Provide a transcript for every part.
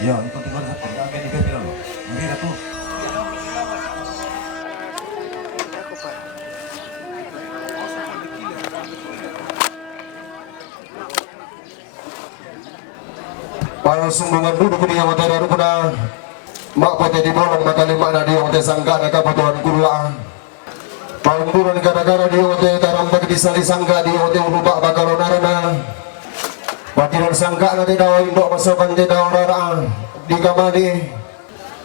Ya, ikut tinggal satu. Kami di bawah lo. Mari tuh. Para sumbungan duduk di yang materi rupana mak pate di bolong maka lima na di yang te sangka na kabutuhan kula pangkuran gara-gara di yang te taram bagi disali sangka di yang te ulubak bakal narana patiran sangka na te dawa indok masokan te dawa rara di kamali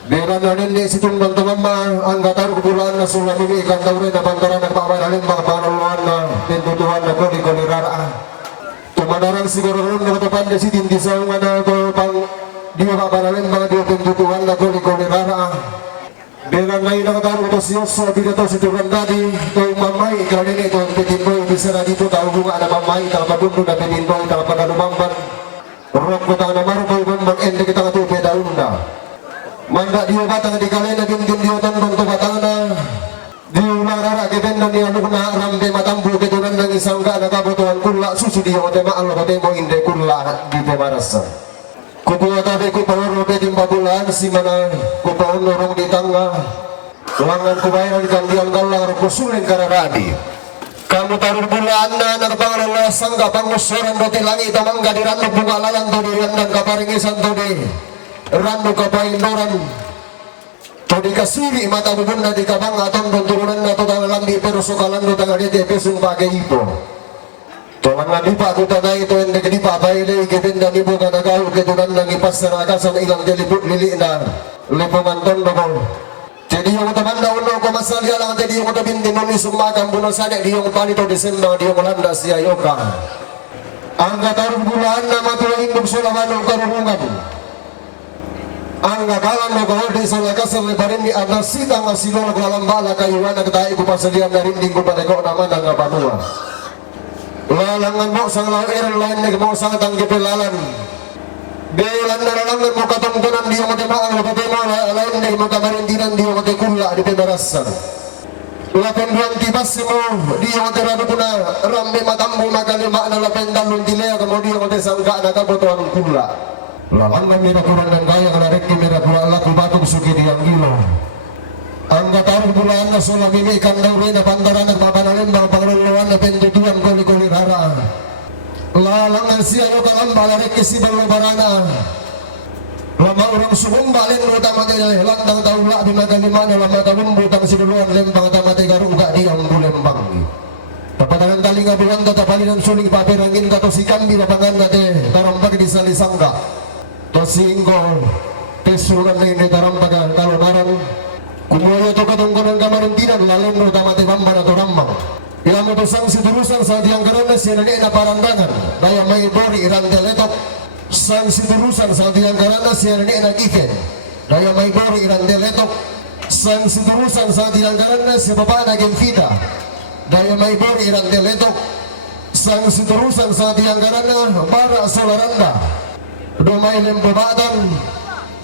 bila na nindi situng bang tumama ang gatar kubulan na sulami ikan taure na bantaran na papadalin mga panuluan na pintutuhan na kuli rara Kemandaran siguro na katapan di sitin di sa mana to pang di papadalin mga di pintutuhan na kuli rara dengan lain na katapan to siyos sa binato si turang dadi to mamay kanin ito ang pitinboy bisa na dito tao bunga na mamay talapadundo na pitinboy talapagalumamban rok ko tanga na marukoy bambang ende kita katupe daun na manda dia batang di kalena dim dia tondong to batang na di ularara kebenda ni anu na rambe matambu ketunan nang isang ka nakabutuhan kula susu dia ote maal ote mo inde kula di pemarasa kutua tabe ku paworo pe timbabulan si mana ku pawon lorong di tangga langan ku bayar di kandian galang ku suling kararadi kamu taruh bulan na nagpangalan na sangga pangusoran bote langit amangga di ranu bunga lalang to di randang kaparingisan to di ranu kapaindoran to di kasuri mata bubun na di kabang atong turunan na to tangan lambi pero sukalan no tangan di pesung pake ipo to langan di pa kuta na ito ende di pa baile kebenda ni buka nagaw ketunan nang ipas sa rakasan ilang diliput lili na lipungan ton babol jadi yung tamanda uno ko masalya lang jadi yung tabindi no ni sumakang buno sana di yung panito Desember di yung landa siya yoka ang katarong bulan na matulungin magsulaman ng karunungan ang nagalan mo kahol di sa lakasan liparin ni anasita nga silong naglalambala kayuan nagtahi ko pasalihan na rin ko paniko naman ang panua lalangan mo sang lair lain mo sang tanggipilalan belan na lalangan mo katungtunan di yung matimaang lapatima lain mo kamarindinan di yung matikula di pemarasan lapen buang tibas mo di yung matirado ko na rambe matambo magalima na lapen dalong dilea kamo di yung matisangga na kabutuhan kula lalangan mirakuran dan gaya kalarik ki mirakuran laku batuk suki diang gilo ang gatarong bulan na sulami ikan daw rin na pandaran at mapanalin mga pangaluluan na penduduan kuli rara lalangan siya yung kalamba larik ki si balo barana lama orang suhong balin mo tamate na helat ng taula binagalima na lama talumbutang sinuluan lembang tamate garuga di ang bulembang tapatangan talinga buwan tatapalin ang suling papirangin katosikan di lapangan nate tarambag di salisangka tosinggol pesuran na ini tarambaga kalonaran kumuyo to katungkunan kamarintinan lalong no tamate bamba na torambang ilamo to sang siturusan sa dianggaran na sinani na parandangan daya may bori irandeletok sang siturusan sa dianggaran na sinani na gifen daya may bori irandeletok sang siturusan sa dianggaran na si baba na genfida daya may bori irandeletok sang siturusan sa dianggaran na para solaranda domay lembabatan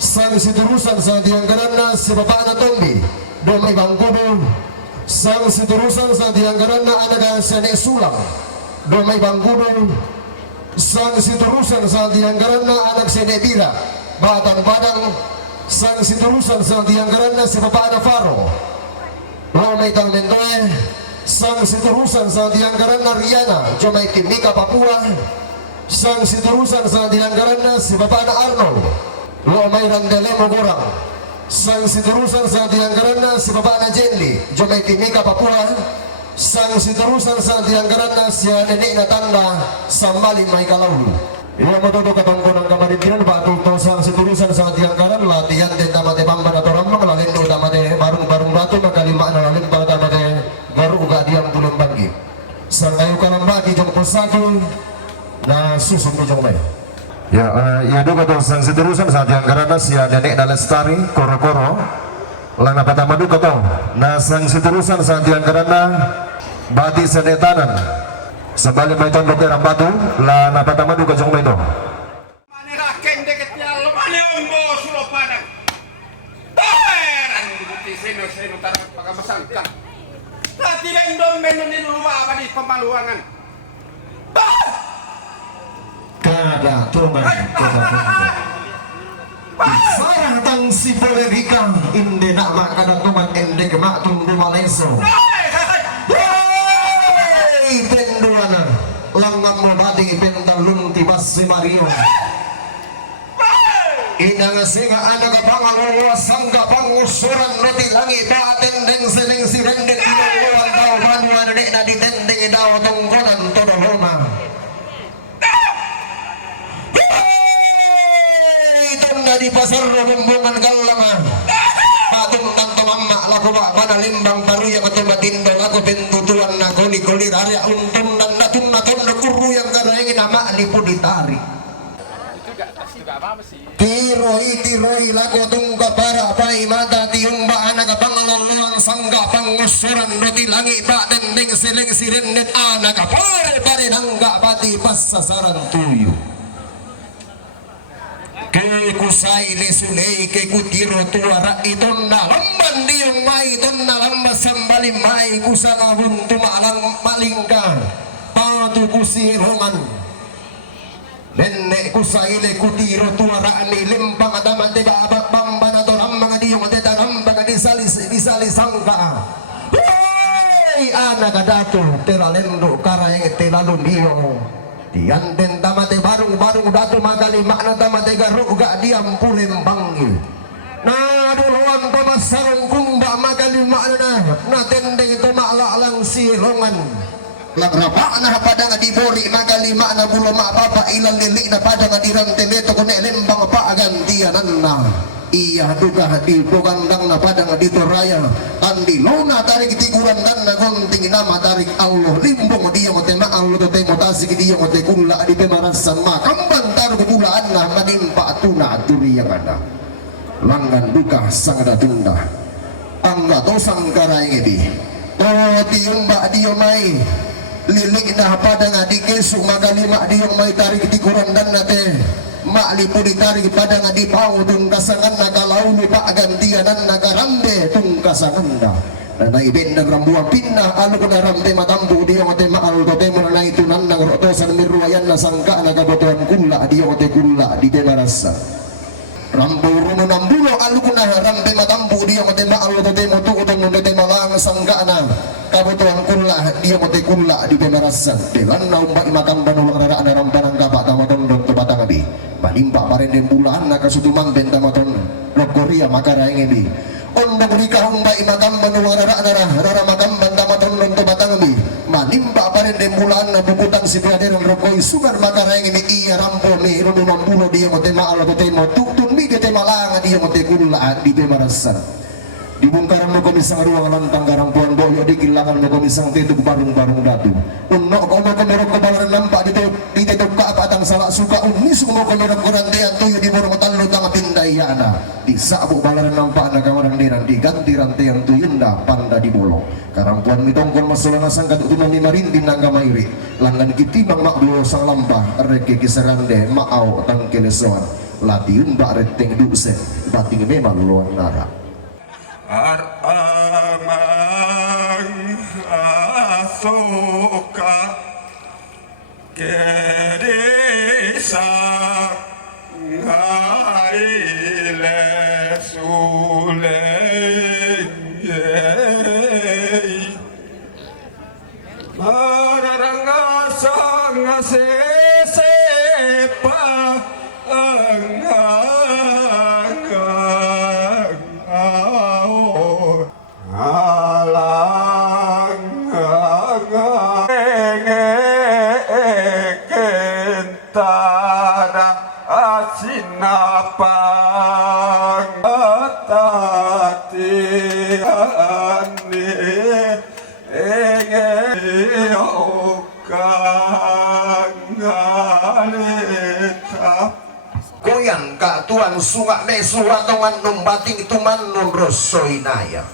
sang siturusan sa dianggaran na si baba na tombi domay bangkubo sang siturusan sa dianggaran na anaga sa sulang domay bangkubo sang siturusan sa dianggaran na anak sa nebira batang badang sang siturusan sa dianggaran na si baba na faro domay talmendoe sang siturusan sa dianggaran na Riana domay timika Papua sang siturusan sa dianggaran na si baba na Arnold lo may randele mo gorang sang siturusan sa dianggaran na si baba na Jenly jomay timika Papua sang siturusan sa dianggaran na si nenek na tanda sambalin may kalawlo iya matuto katungko ng kamarintinan batuto sang siturusan sa dianggaran latihan din tamate bamba na torambang lalindo tamate barung batu makalima na lalimba tamate garuga diang bulong banggi sang kayo kalang bagi jong pusako na susunod jong may ya, yado ka to sang siturusan sa dianggaran na siya nenek na lestari koro-koro lang napatamadu ka to na sang siturusan sa dianggaran na bati sa netanan sa bali may tondok erang batu la napatamadu ka jong may to maniraken deket nyalo maniombo sulo padang taran dibuti seno tarang pagamasangka tati lendom menu niluluwa abadi pemaluangan kada tungan si Polevika indi nak makan tuman ende kemak tunggu maleso penduana langang mabadi pendalun tibas si Mario inang singa anak pangaluwa sangga pangusuran neti langit atendeng seneng si rendek iluan tau manuan dek na ditendeng daw tongkonan todo Roma itunda di pasar rombongan galama patung tanto mamma laku bak pada limbang baru yang matindol aku pentutuan naku nikolir area untung dan natun kuru yang karena ingin nama lipu ditarik tiroi laku tungka para pai mata tiumba anak pangaloluan sangga pangusuran roti langit tak tendeng seleng sirenet anak pare nangga pati pas sasaran tuyu ke kusai lesulei ke kutiro tuara itonna lamban diung mai tonna lamba sambali mai kusanga buntu malang malingka patu kusiroman nenek kusai le kutiro tuara ni lempang adamate babak bambana to lambang diung te tarambang disali sangka hei anak datu telalendo karang telalu diung dianten tamate barung datu magali makna tamate garuk gak diam pulem bangil nah duluan tomas sarung kumba magali makna na tendeng itu maklak lang sirongan lang rapak na padang dibori magali makna bulo mak papa ilang lilik na padang dirang teleto kunek lembang pa gantianan na iya duga di bogandang na padang dito raya andi lona tarik tiguran dan na gonting nama tarik Allah limbong dia mote ma Allah to te motasik dia mote kula di pemarasan ma kambang taruh bulaan na manimpa tuna turi yang ada langgan duka sang ada tunda angga to sangkara ini to tiumba dia mai lilik na padang di kesu magali mak dia mai tarik tiguran dan na te mak lipu ditarik pada ngadi pau tung kasangan naga launu pak gantianan naga rambe tung kasangan da nanai benda rambuang pinna alu kena rambe matambu dia ngote maal tote menanai tunan nang rotosan miruayan na sangka naga botuan kula dia ngote kula di demarasa rambu rumu nambulo alu kena rambe matambu dia ngote maal tote motu utang ngote malang sangka na kabutuan kula dia ngote kula di demarasa delan na umba imakan banulak rara ana rambanang kapak tamaton dong tebatang abi manimpa parende bulan na kasutuman benta maton Korea makara ini ondong rika humba imakam manuang rara makam banta maton lonto batang bi manimpa parende bulan na bukutan si peladeran rokoi sugar makara ini iya ramponi rodo mampuno dia mote maal atau temo tuktun mi kete malanga dia mote kula di pemarasan di bungkaran mo komisang ruang lantang garampuan boyo di kilangan mo komisang tituk barung datu unno ko mo komerok ko balaran nampak di tituk ka patang salak suka unis mo komerok kurantean tuyo di borong talo tanga pindayana di sabu balaran nampak na kamarang diran diganti rantean tuyunda panda di bolong karampuan mitongkon masulana sangkat utunan ni marindin nangga mairi langgan kitibang makbulo sang lampah reke kisarande maau tangkelesoan latiun bak reteng dukse bating memang luan nara amang asoka kedesa ngaile suleng mararanga sang sesepa goyang ka tuan sunga me suratongan numbating tuman nun rosoinaya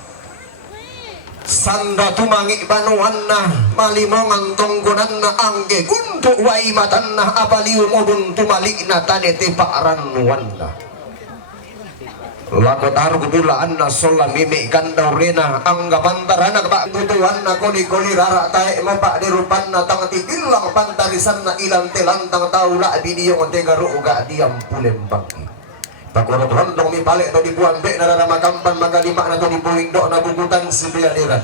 sanda tumangi banuanna malimongan tonggonanna angge guntuk wai matanna abaliu modun tumalikna tanete pakran wanda lako taruh kebulaan sola mimik kandau rena angga pantarana bak tutuan na koli rara tae mapak dirupan na tang tigilang pantarisan na ilang telantang taula video onte garu uga diam pulem bangki Takuro rondong mi balik to dibuang dek narara makampan maka lima na to dibuing do na bubutan sibiadiran.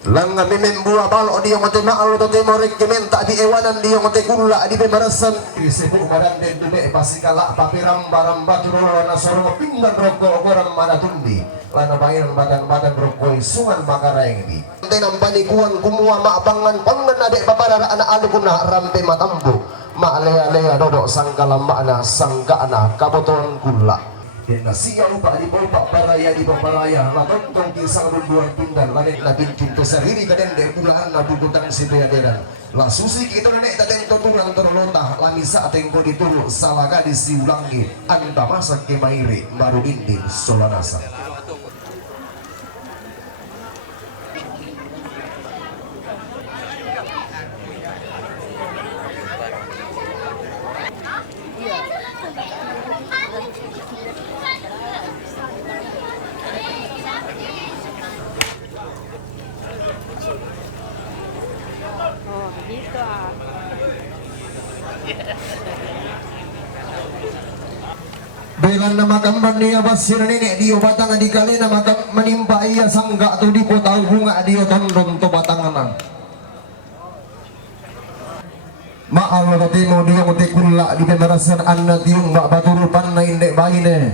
Langa membuah balok dia ngote maal to temo regimen tak di ewanan dia ngote kula di pemarasan disebut badan den dume pasikala papiram baram baturo na soro pinggan rokok orang mana tundi lana bayan badan rokoi sungan makaraeng di tenam panikuan kumua mak bangan pangan adek paparara anak alu kuna rampe matambu mak lea dodok sangkala makna sangkana kaboton kula na siya upa di bawah paraya di paparaya na tontong kisang lubuan pindan lanet na pinto sarili kaden de pulaan na bubutan si beaderan la susi kita na neta den tutulang terlonta lamisa atengko ditulu salaga disiulangi anda masak ke maire baru indin solanasa. Dengan nama gambar dia basir nenek dia batangan di kali nama menimpa ia sangga tu di potau bunga dia tondong tu batangan. Maal timo dia muti kula di pemerasan anna tiung bak batur panna indek baine.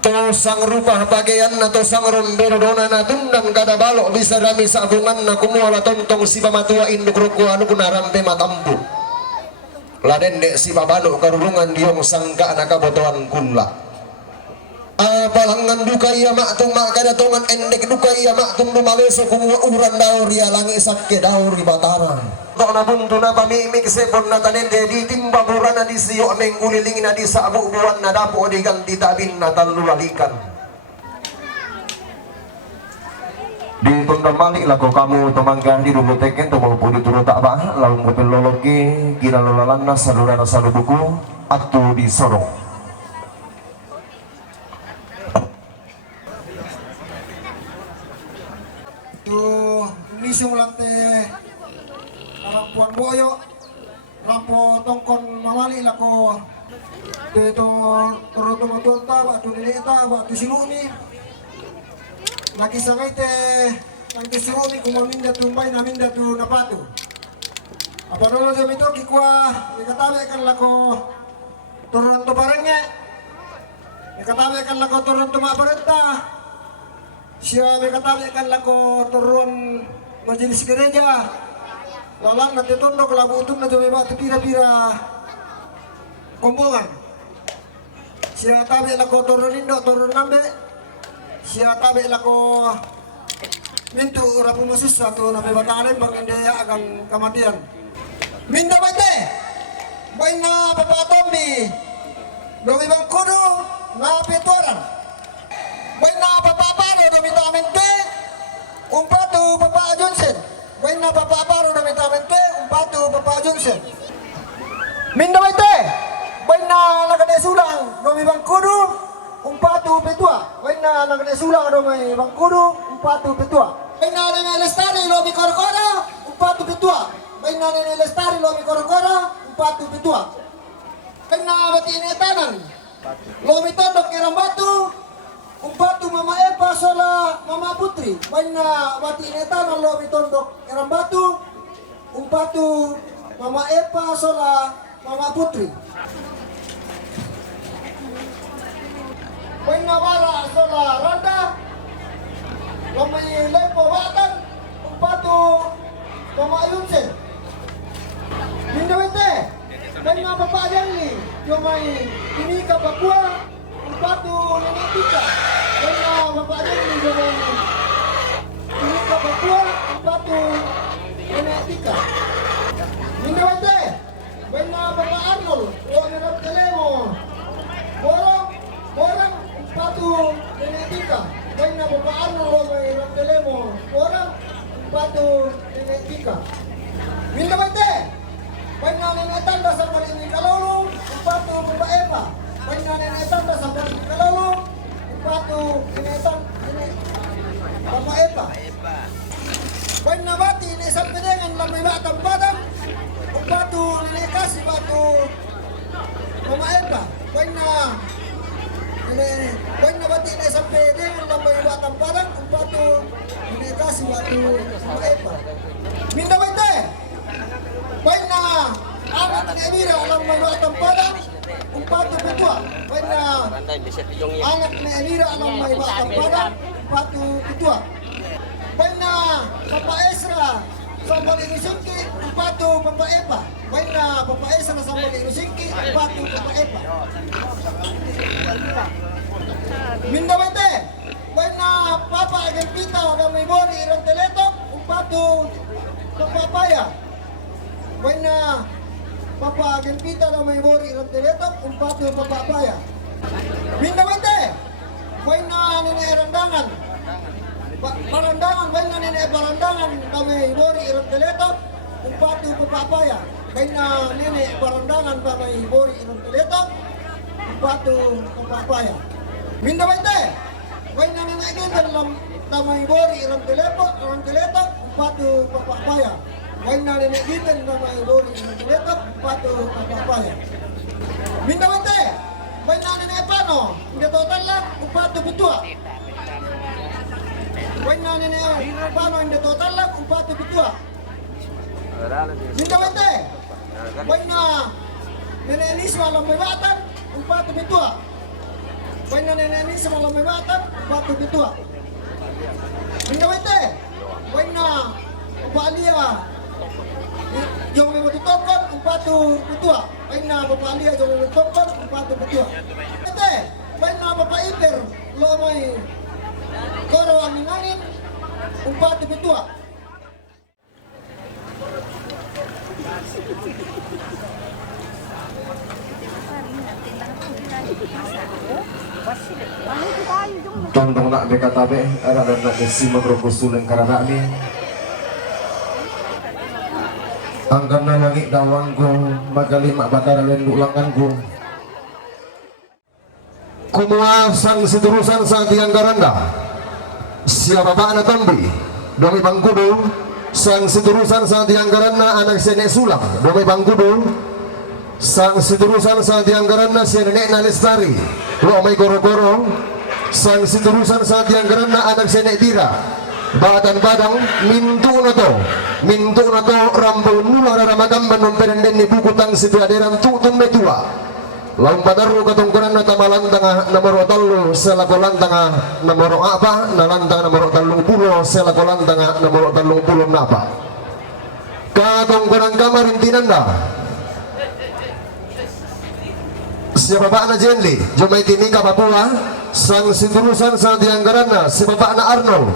To sang rupa pakaian na to sang rombero dona na tundang kada balok bisa rami sabungan na kumuala tontong si pamatua induk roko anu kuna rampe matambu. Laden dek si babano karulungan diong sangka anak kabotoan kula. Apalangan duka iya maktung mak kadatongan endek duka iya maktung lumaleso kumua uran daur ya langi sakke daur di bataran. Tok na buntu na pamimik sepon na tanen de di timba burana di siyo menggulilingin na di sabu buwan na dapo di ganti tabin na tanlulalikan. Di tundang balik lah kamu temangkan di dulu teken tu mau di turun tak bah lalu mobil loloki kira lolalan saluran salu buku atau di sorong. Tuh nisung lantai rampuan boyo rampo tongkon mawali lako itu turun turun tak waktu nilai waktu siluni lagi sangai teh nanti siluni kumaminda tumbay naminda tu napatu apa dulu jam itu kikwa dikatabe kan lako turun tu barangnya dikatabe kan lako turun tu maparenta siya dikatabe kan lako turun majelis gereja lalang nanti tundok labu utum na tumiba tu pira-pira kumbungan siya tabe lako turun indo turun nambe siya tabe lako mintu rapu musus satu nabe batangan bang indaya akan kematian minda bate bain na papatombi domi bang kudu na petoran bain na papaparo domi tamente umpatu papa Johnson bain na papaparo domi tamente umpatu papa Johnson minda bate bain na nagade sulang domi bang kudu umpatu petua bain na nagade sulang domi bang kudu umpatu petua bain na nene lestari lomi korokoro umpatu petua bain na nene lestari lomi korokoro umpatu petua bain na bati inetanan lomi tondok kirang batu umpatu mama Eva sola mama Putri bain na bati inetanan lomi tondok kirang batu umpatu mama Eva sola mama Putri bain na wala sola randa lomi lepo watan umpatu mama Yunsen Mindawete bain na papa Jali yomai ini ka Papua umpatu nenetika bain na papa Jali yomai ini ka Papua umpatu nenetika Mindawete bain na papa Arnold lomi Raptelemo Borang umpatu nenetika bain na papa Arnold lomi Raptelemo Borang umpatu nenetika Mindawete bain na nenetanda sa Marini Kalolo umpatu papa Eva bain na nenetanda sa Marini Kalolo umpatu nenetan papa Eva bain na bati ni isang pedengan lang may batang badang umpatu nenekasi batu mama Eva bain na ini poin na bati na isang pwede tambay batang parang umpatu ini kasih waktu apa minta bete poin na amat ni Emira alam may batang parang umpatu ketua poin na anak ni Emira alam may batang parang umpatu ketua poin na Papa Ezra Sambal Inusinki, Upatu Papa Epa. Baik na Papa Esa na Sambal Inusinki, Upatu Papa Epa. Minda bete. Baik na Papa Agempita na may bori irang teletok, Upatu Papa Paya. Baik na Papa Agempita na may bori irang teletok, Upatu Papa Paya. Minda bete. Baik na Nene Erandangan. Barandangan, baik na nene barandangan kami bori irang teletok, umpatu papapaya. Baik na nene barandangan kami bori irang teletok, umpatu papapaya. Minda bete, baik na nene gitan kami bori irang teletok, umpatu papapaya. Baik na nene gitan kami bori irang teletok, umpatu papapaya. Minda bete, baik na nene pano, hindi total lang, umpatu butua. Baik na nene pano hindi total lang umpatu ketua. Minta bete. Baik na nene Elis malam may batan umpatu ketua. Baik na nene Elis malam may batan umpatu ketua. Minta bete. Baik na Balia yung may matutokon umpatu ketua. Baik na Balia yung may matutokon umpatu ketua. Bete. Baik na Papa Iper lo may koro angin-angin umpatu ketua. Tondong nak dekatabe ada nak desi magrukusulen karena ni angkan na langit dawan ko magalima bakaralan ulangan ko kumua sang seterusan sang tiang garanda siapa bapak na tambi domi bangkudo sang seterusan sang tiang garanda anak senek sulam domi bangkudo sang seterusan sang tiang garanda si nenek na lestari lo may goro-goro sang seterusan sang tiang garanda anak senek tira batan badang mintu na to rambun nula ramakan menomperenden ni buku tang situ aderan tutung metua laung padaru katungkuran na tamalan tanga nomor talo selakolan tanga nomor apa nalantang nomor 30 selakolan tanga nomor 30 napa katungkuran kamarin tinanda siapa bapak na Jenli jomay timika Papua sang sinturusan sa dianggaran na si bapak na Arnold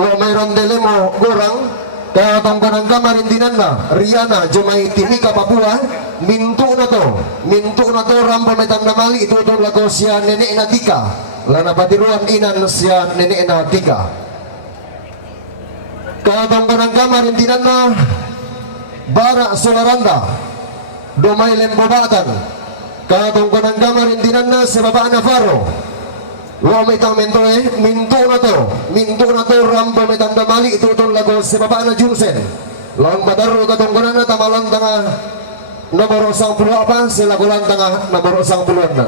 uwa may rondelemo gorang katungkuran kamarin tinanda Riana jomay timika Papua mintu na to rambo metanda mali itu lago siya nenek na tika lana batiruan inan siya nenek na tika katungkuran kamarin tinanda bara solaranda domay lembobatan katungkuran kamarin tinanda si bapak na Faro lo metang mintu na to rambo metanda mali itu lago si bapak na Junsen lang bataru katungkuran na tamalan tanga nomor 10 apa selakulan tengah nomor 10 na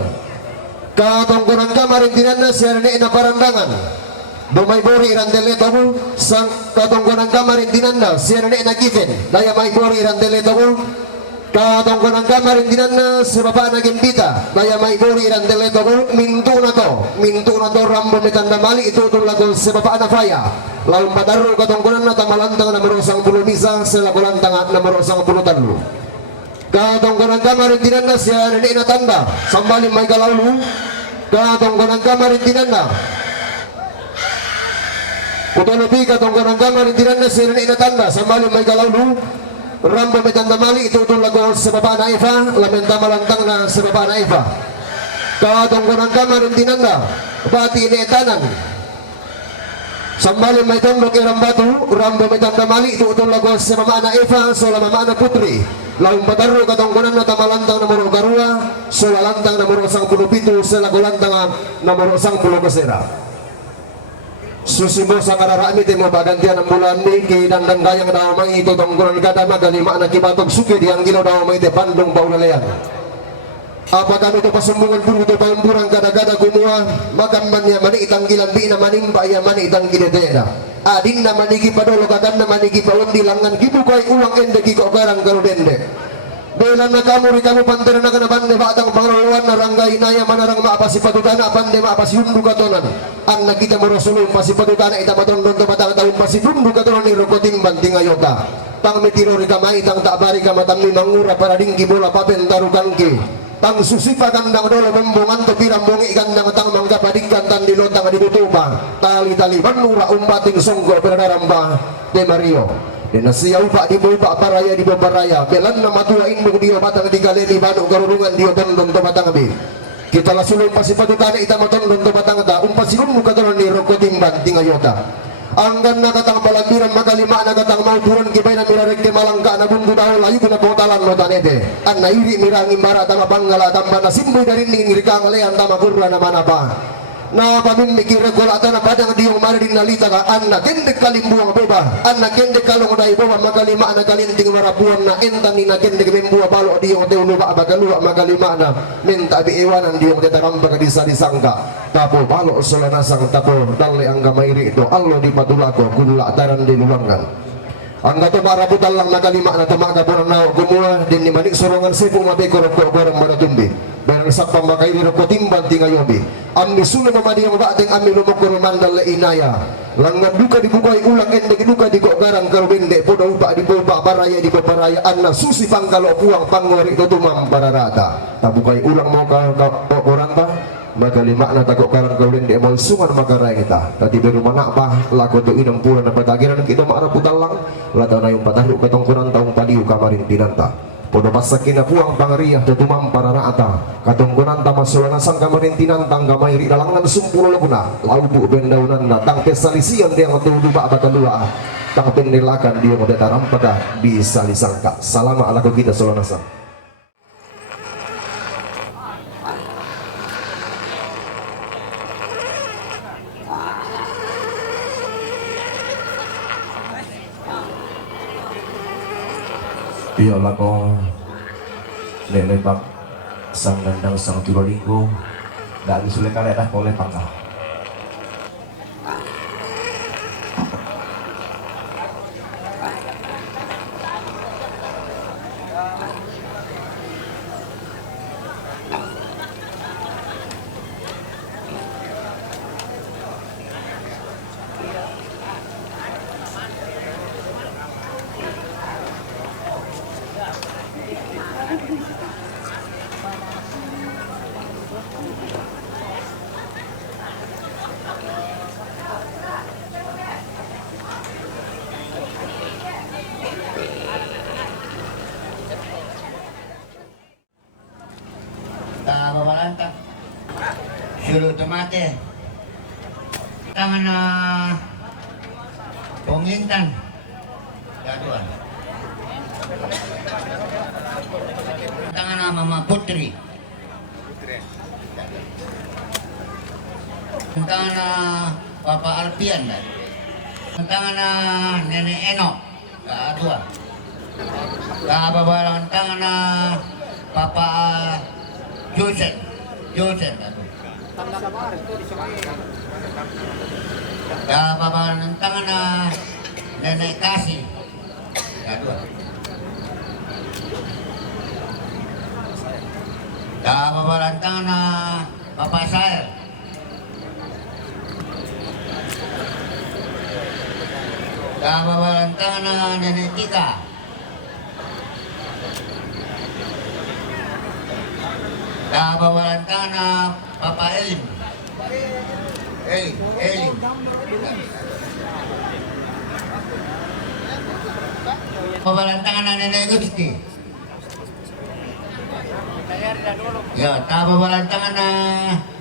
katungkuran kamarin tinanda siya nenek na parandangan domay bori irandele tomo sang katungkuran kamarin tinanda siya nenek na Given daya may bori irandele tomo katungkuran kamarin tinanda si bapak na Gembita daya may bori irandele tomo mintu na to rambo metanda mali itu lago si bapak na Faya lalu padaru katungkuran na tamalantang nomor 10 misa selakulan tengah nomor 10 tanu katungkuran kamarin tinanda siya nenek na tanda sambalin may galaulu katungkuran kamarin tinanda kutolopi katungkuran kamarin tinanda siya nenek na tanda sambalin may galaulu rambo may tanda mali itu lago sa baba na Eva lamenta malantang na sa baba na Eva katungkuran kamarin tinanda bati inetanan sambalin may tondok irang batu rambo may tanda mali itu lago sa mama na Eva so la mama na Putri laung padaru katungkuran na tamalantang nomor karua solalantang nomor 17 selakulantang nomor 10 kesera susibo sa kararami timo bagantian ng bulan ni kay dandang gayang daw may ito tungkuran kada magalima na kibatog suki di ang gilo daw may te bandong baulalayan apa kami itu pasumbungan buru itu pamburang kada-kada kumua makan manya mani itanggilan bi na manimba ya mani itanggidetena adin na manigi padolo kakan na manigi paundi langan gibu kay ulang ende gigo karang karudende belan na kamu pantera na kanabande batang pangalawan na ranggay naya manarang maapasi patutana pande maapasi hundu katonan ang nakita mo rasulun pasi patutana ita matondon to batang taon pasi hundu katonan ni rokoting banting ayota tang mitiro rikamay tang taabari kamatang ni mangura para dinggi bola papen tarukan ki tang susipa kandang dolo membongan to pirang bongi kandang tang mangga padingkan tan dilotang dibutupa tali-tali manura umbating songgo peradaramba de Mario dina siya upa di bupa paraya di babaraya belan na matuain mo diyo batang di kaleli bano karurungan diyo tondon to batang bi kita lasulong pasi patutana ita matondon to batang ta umpasiun mo katoron ni rokotimban tingayota anggan na katang palambiran magalima na katang mauturan kibay na mirarek ke malangka na bundu daw layu ko na potalan no tanete an nairi mirang imbara tama panggala tamba na simboy na rin ngirika ngalean tama kurra na manapa na pamimikir ko ata na padang diyong maridin nalita ka an na kendek kalimbuang boba an na kendek kalong na iboba magalima na kalinting marapuan na entan ni na kendek membuwa balo diyong teuluba magalua magalima na minta biiwanan diyong tetaramba ka disa disangka tapo balo solanasang tapo dali ang gamairi ito allo di patulako kunla taran di luwangan ang gato marabutan lang nagalima na tumaga po na gumuha din ni manik sorongan sipo mabekor ko barang manatumbi barang sa pamakairi ro kotimban tingayobi ang misulo mamadi ang bating ami lumokor mandal inaya langan duka dibukay ulang ende duka di ko garang karwinde podo pa di boba paraya di paparaya anna susi pangkalo puang pangori to tumam pararata tabukay ulang mo ka oranta magalima na takok karang karwinde mo sungan makaray kita tadi beru mana pa lako to inang pura na patagiran kita maaraputan lang lataw na yung pataru katong kurang taong padiu kamarin pinanta podo pasakin na puang pangariyah tutumam pararata katong kunanta masulanasan kamarin tinantang gamay ridalangan sumpulo laguna laubu bendaunan na tang pesalisian diyang tuduba bakalua tang pendilakan diyang dataram pada bisa disangka salama ala ko kita sulanasan. Iyalah ko lelebak sang dandang sang Turolinggo dan sulit kalian oleh pangkal. Babalanta suruh tomate tangan na pongintan gaduan tangan na Mama Putri tangan na Papa Alpian tangan na Nenek Eno gaduan babalang tangan na Papa Joseph babalan ng tangan na Nenek Kasi gadua babalan tangan na Papa Sael babalan tangan na Nenek Tika babalan tangan na Papa Elim babalan tangan na Nenek Gusti ya babalan tangan na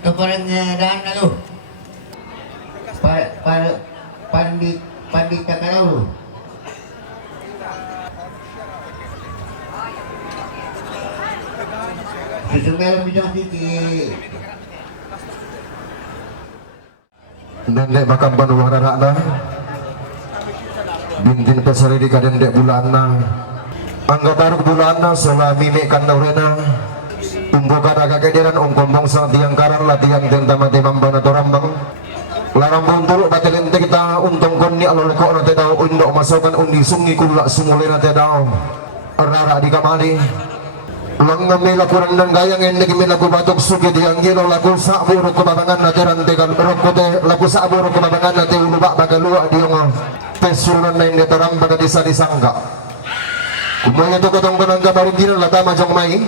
tuparan daan na lo pandit kakalaw susumel bidang titi Nendek makam banuang anak bintin pesari di kadendek bulan na angga taruk bulan na sola mimik kandaurena Umbo kada kakediran ungkombong sang tiang karan latihan tentama temambang na torambang. Larang buntulu batilin kita untung kon ni alol ko na daw undo masukan undi sungi kula sumuli na daw. Arara di kamali. Lang ngamila kurang nang gayang endig mila ko batok suki di anggilo lagu sa buro ko babangan na teran tegal roko te lagu sa buro ko babangan na te uluba bagalua di yung pesunan na hindi tarambang di sa disangga. Kumaya to katong kanang kamarin din lata majong mai.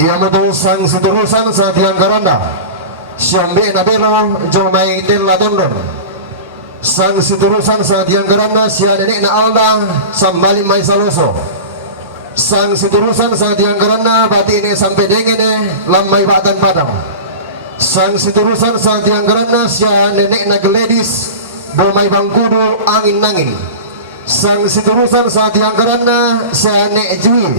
Ia sang seterusan sa tiang garanda Syambe na bela jomai tela tondon sang seterusan sa tiang garanda sia nenek na alda sambali mai saloso sang seterusan sa tiang garanda bati ini sampai dengene lamai batan padang sang seterusan sa tiang garanda sia nenek na geledis bomai bangkudu angin nangin sang seterusan sa tiang garanda sia nenek jui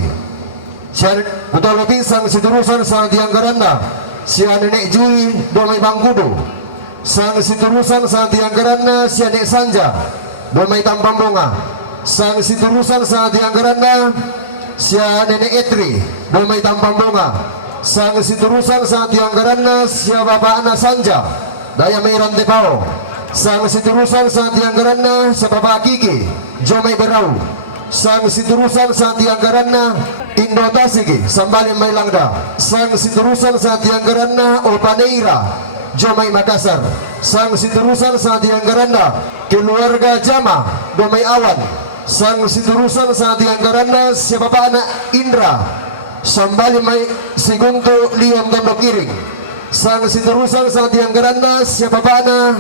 betul lebih sang seterusan sang tiang garanda si nenek jui domai bangkudu sang seterusan sang tiang garanda si nenek sanja domai tampang bunga sang seterusan sang tiang garanda si nenek etri domai tampang bunga sang seterusan sang tiang garanda si bapak anak sanja daya meran tepao sang seterusan sang tiang garanda si bapak kiki jomai berau sang seterusan sang tiang garanda Indo Tasigi sambali may langda sang seterusan sa tiang garanda o Paneira Jomai Makassar sang seterusan sa tiang garanda keluarga Jama Domai Awan sang seterusan sa tiang garanda si bapak anak Indra sambali may Sigunto Leon Tondok Iring sang seterusan sa tiang garanda si bapak anak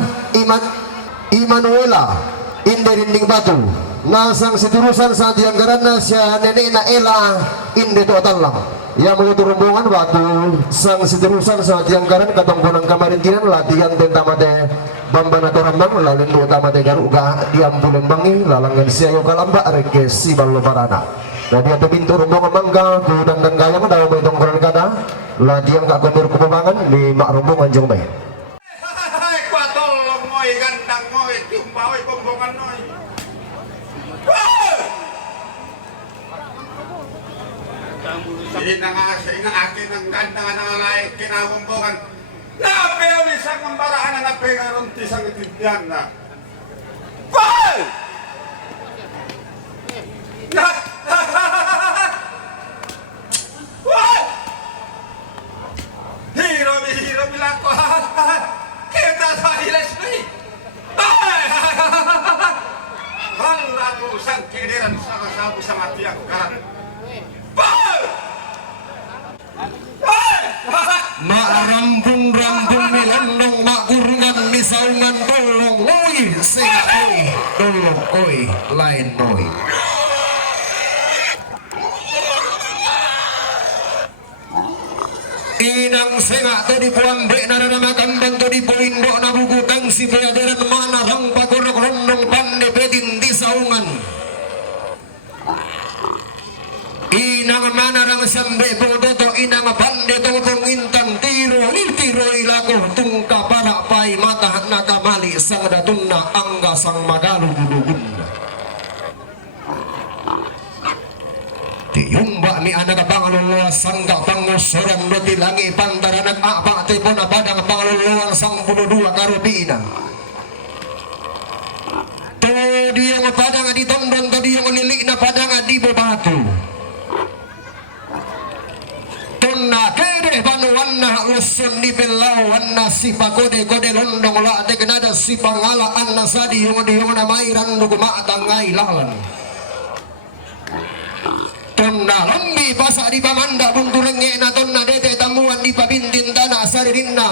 Imanuela Inderinding Batu nasang seterusan sa tiang garanda siya nenek na Ela indi total lang yang mengutur rombongan batu sang seterusan sa tiang garanda katongkonang kamarintinan latihan tentamate bambana torambang lalin utama te garuga diambulan bangi lalangan siya yung kalamba reke si ballo parana na dia pintu rombongan mangga kudang dan gayang daw may tongkonan kada latihan kakondur kumabangan di mak rombongan jong bay Kwatolong moy gandang moy tiumpaoy kombongan moy. Hindi na nga akin ang ganda nga nangangain kinakumbungan. Napiyaw isang ang baraan na napiyaw tisang itibyan na. Pal! Hiro bilang ko. Kita sa hilas mo eh. Hala mo sang kiniran sa kasabu sa mati ako karan. Rambung milandong makurungan misaungan tolong oi sing oi tolong oi lain oi inang senga to di puambe naramakan bantu di poindo na bugutang si peaderan mana rang pakurok rondong pande pedin di saungan inang mana rang sambe bodoto inang pande tongkong intang tiro ilako tungka para pai mata nakamali sang datunna angga sang magalu dudugunda tiyumba mi anak pangaluluwa sangga pangusorang doti langi pantara nag-apa tepon abadang pangaluluwa sang buludua karubina to diyang padang di tondon to diyang nilik na padang di bebatu tonna kede banuwanna usun di pelau wanna sipa kode londong la de kenada sipa ngala anna sadi yung na mairan nuku maatangai lalan tonna lambi pasa di pamanda bunturenge na tonna dete tamuan di pabintin tanah saririnna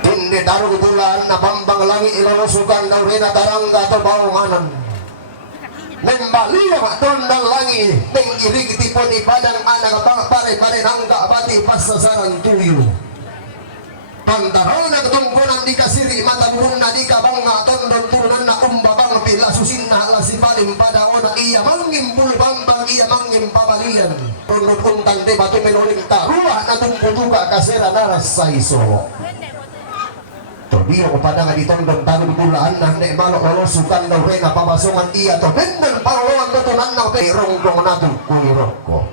tinde taruh bulan na bambang langi ilolosukan daurena tarangga to bawanganan nembaliya tondang langi nengiri kitipon di padang anak pare nangga abati pasasaran tuyo pantarona ketungkunan di kasiri mata murna di kabanga tondong turunan na umbabang pila susinna ala si palim pada ona iya mangim bulu bambang iya mangim pabalian tondong untang de batu meloling taruah na tumputuka kasera naras saiso Tobio pada di tondong tangan bulan nah nek malok lolosukan daw rena pabasongan iya to benden pangloan tutunan na perong dong natu kuiroko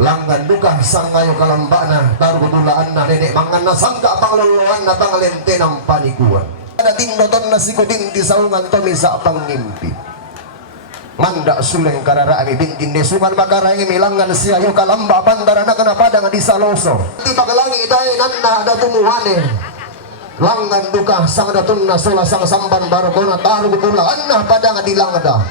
langgan duka sangayo kalambana taruh dulaan na nenek mangana sangka pangluluan na pangalente ng paniguan ada tindoton na sikudin di saungan tomi sa pangimpi manda suleng karara ami bintin desungan makarangi milangan siayo kalamba bandara na kanapadang di saloso di pagalangi iday nanda ada tumuhane langgan duka sang datun na sola sang samban barokona taruh dulaan na padang di langada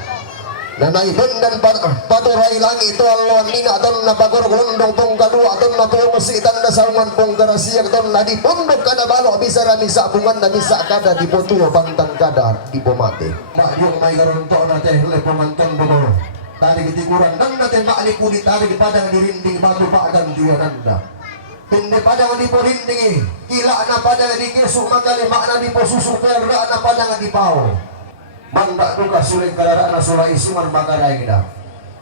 nanay bendan paturay langi ito alwan nina aton na pagorgondong pong kadua aton na pong musitan na saungan pong garasiyak aton na di pundok kada balo bisa rami sa bungan na bisa kada di potuo bangtang kada di pomate yung may garonto na te lepomanton bugo tali kitikuran nang natin maalikuli tali di padang dirinding batu paadang diyananda hindi padang di po rindingi kila na padang di kesu magali makna di po susuperra na padang di pao manda duka suling karara na sula isungan makaray kita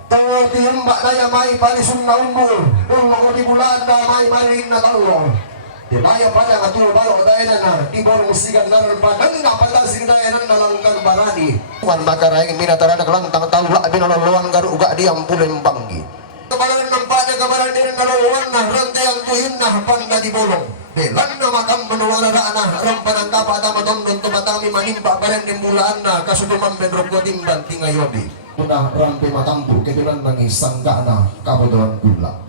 tawo tiyembak na yamay palisong na unggul ulong di bulan na may marin na talong di bayo pada ngatulo balo dayanan na di borong sigan naran pa nang napatasing dayanan na langkang barani kuan makaray minatara na kalantang tawla binaluluan garu uga di ang pulembanggi kabalan ng pada kabalan din na laluan na rantay ang tuhin na panda di bolong belan na makam manuwala na rampan ang tapa at amatondon tumatami manimba parang nimulaan na kasuduman bedrog ko timban tingayobi una rampi matampu ketulan mangi sangga na kabodohan gula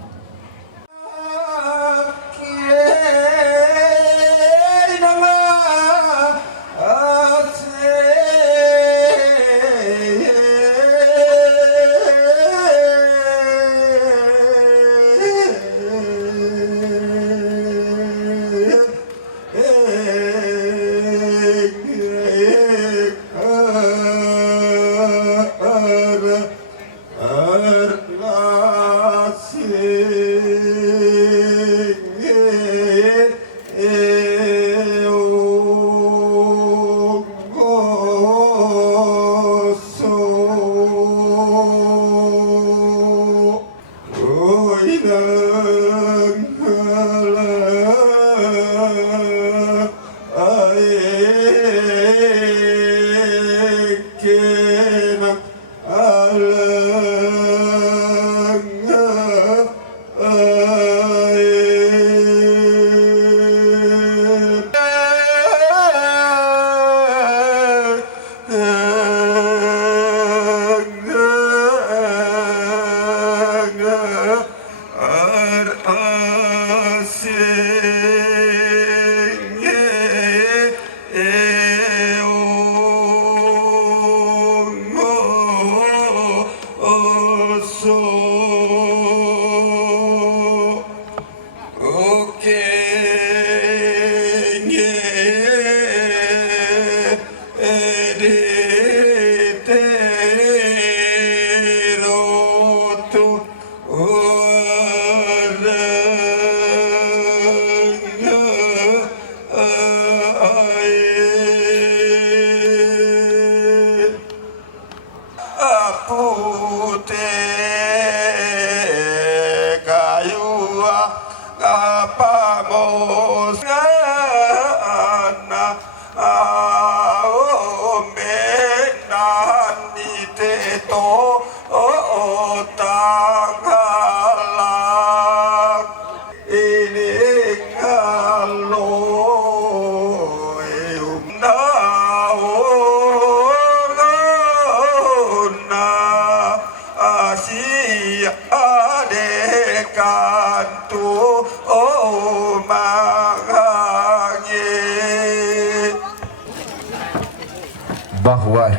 bahwa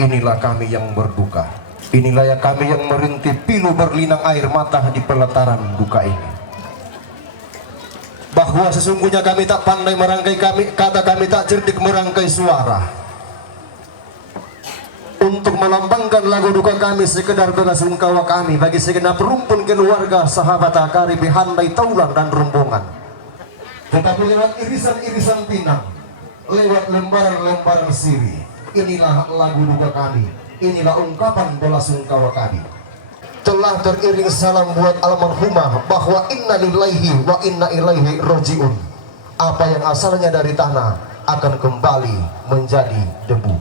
inilah kami yang berduka, inilah yang kami yang merintih pilu berlinang air mata di pelataran duka ini. Bahwa sesungguhnya kami tak pandai merangkai kata kami tak cerdik merangkai suara untuk melambangkan lagu duka kami sekedar bela sungkawa kami bagi segenap rumpun keluarga sahabat akaribi handai taulan dan rombongan. Tetapi lewat irisan-irisan pinang, lewat lembaran-lembaran siri, inilah lagu duka kami, inilah ungkapan bela sungkawa kami. Telah teriring salam buat almarhumah bahwa inna lillahi wa inna ilaihi rojiun. Apa yang asalnya dari tanah akan kembali menjadi debu.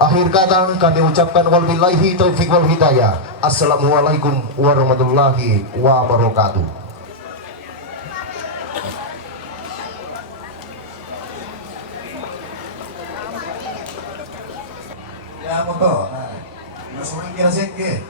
Akhir kata kami ucapkan wabillahi taufiq wal hidayah. Assalamualaikum warahmatullahi wabarakatuh. Ya moto, nah, masukin kira sedikit.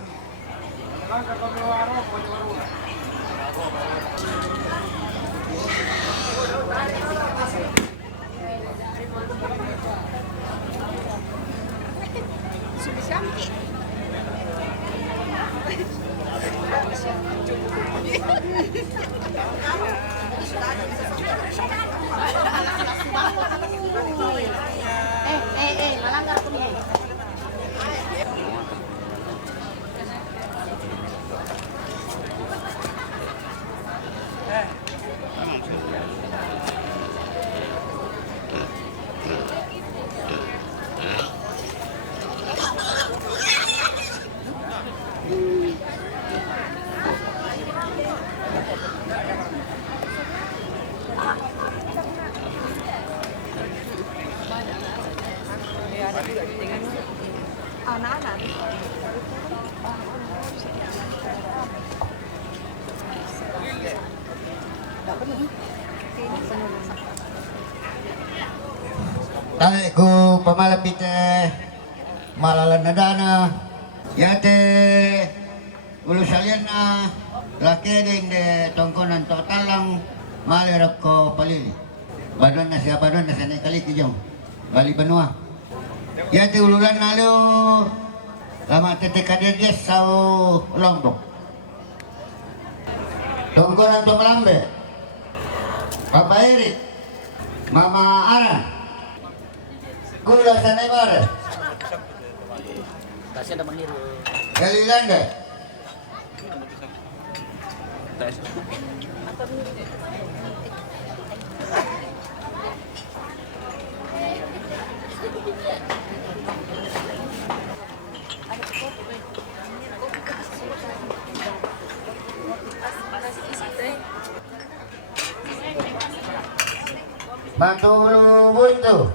Malanggar aku nih. Anak-anak. Tali ku pamalapit malalan na dana. Yate ulu salian na laki din de tongkonan total lang malirap ko palili. Badon na sa naikalik jom. Bali Banua. Yate ululan na lo lama tete kadedies sa Lombok. Tongkonan to Malambe. Papa Erik. Mama Aran. Gula sa Neymar. Galilanda. Matulu buntu.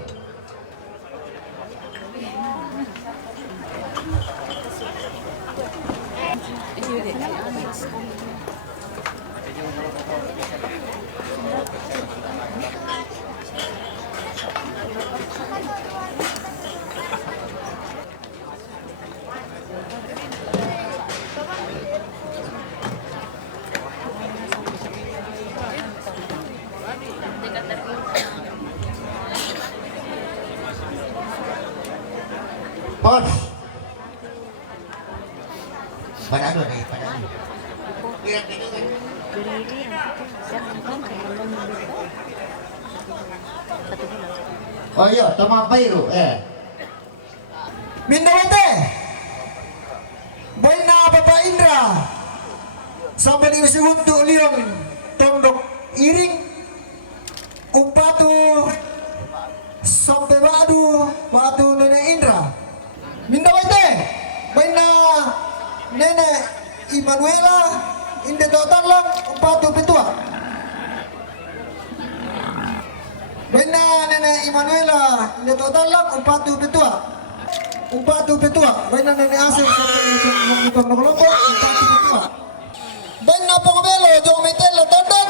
Bos. Panado deh, panado. Oh iya, tama Bayro Mindawate. Boy na Papa Indra. Sampai di Segundo Leon Tondok Iring. Umpatu sampai Batu Nenek Indra. Mindawate. Boy na Nenek Immanuela. Inde total lang Umpatu Petua. Boy na Nenek Immanuela. Inde total lang Umpatu Petua. Umpatu Petua. Boy na Nenek Asif sampai Utang Nakalompo. Umpatu Petua. Boy na Pongabelo Jong Metel Tondan.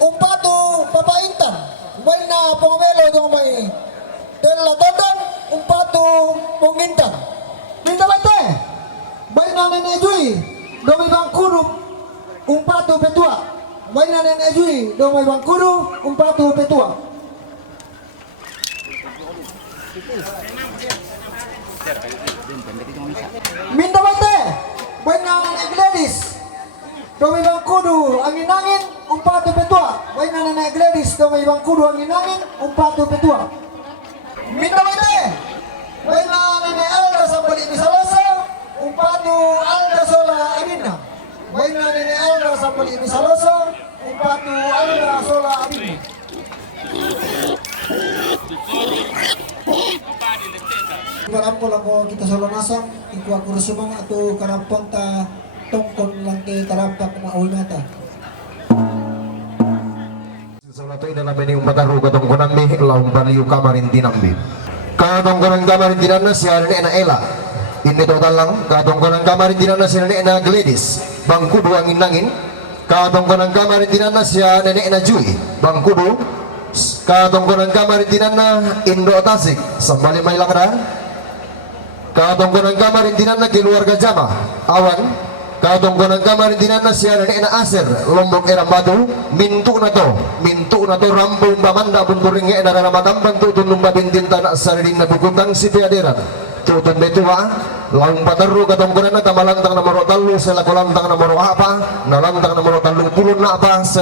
Umpatu Papa Intan. Boy na Pongabelo Jong May Tela Tondan. Umpatu Pongintang. Mindawate. Boy na Nenek Jui. Domi Bangkuru. Umpatu Petua. Boy na Nenek Jui. Domi Bangkuru. Umpatu Petua. Mindawate. Boy na Nenek Gladys. Domi Bangkudu angin-angin Umpatu Petua. Boy na Nenek Gladys. Domi Bangkudu angin-angin Umpatu Petua. Mindawate. Boy na Nenek Alda Sambali Misalosa. Umpatu Alda Sola Adina. Boy na Nenek Alda Sambali Misalosa. Umpatu Alda Sola Adina. Karampol ako kita sa lanasang, ikaw ako resumang ato karampon ta tongkon lang te tarampak na ulmata. Salatu ina namin yung mataruga tong kunambi, laong baliw kamarin dinambi. Katongkonan kamarintinan na siya ni na Ela. Ini total lang. Katongkonan kamarintinan na siya ni na Gladys. Bangkudo ang inangin. Katongkonan kamarintinan na siya ni na Jui. Bangkudo. Katongkonan kamarintinan na Indo Tasik. Sambali may lang na. Katongkonan kamarintinan na keluarga Jama. Awan. Katongkonan kamarintinan na siya ni na Aser. Lombok Erambatu. Mintu na to rambong bamanda bunturing nga nararamatan bantu tunong babintin tanak sariling na bukutang si Piaderan tutan betua lang pataru katongkonan na tamalantang na maro talo sa lakulantang na maro apa nalantang na maro talong pulo na apa sa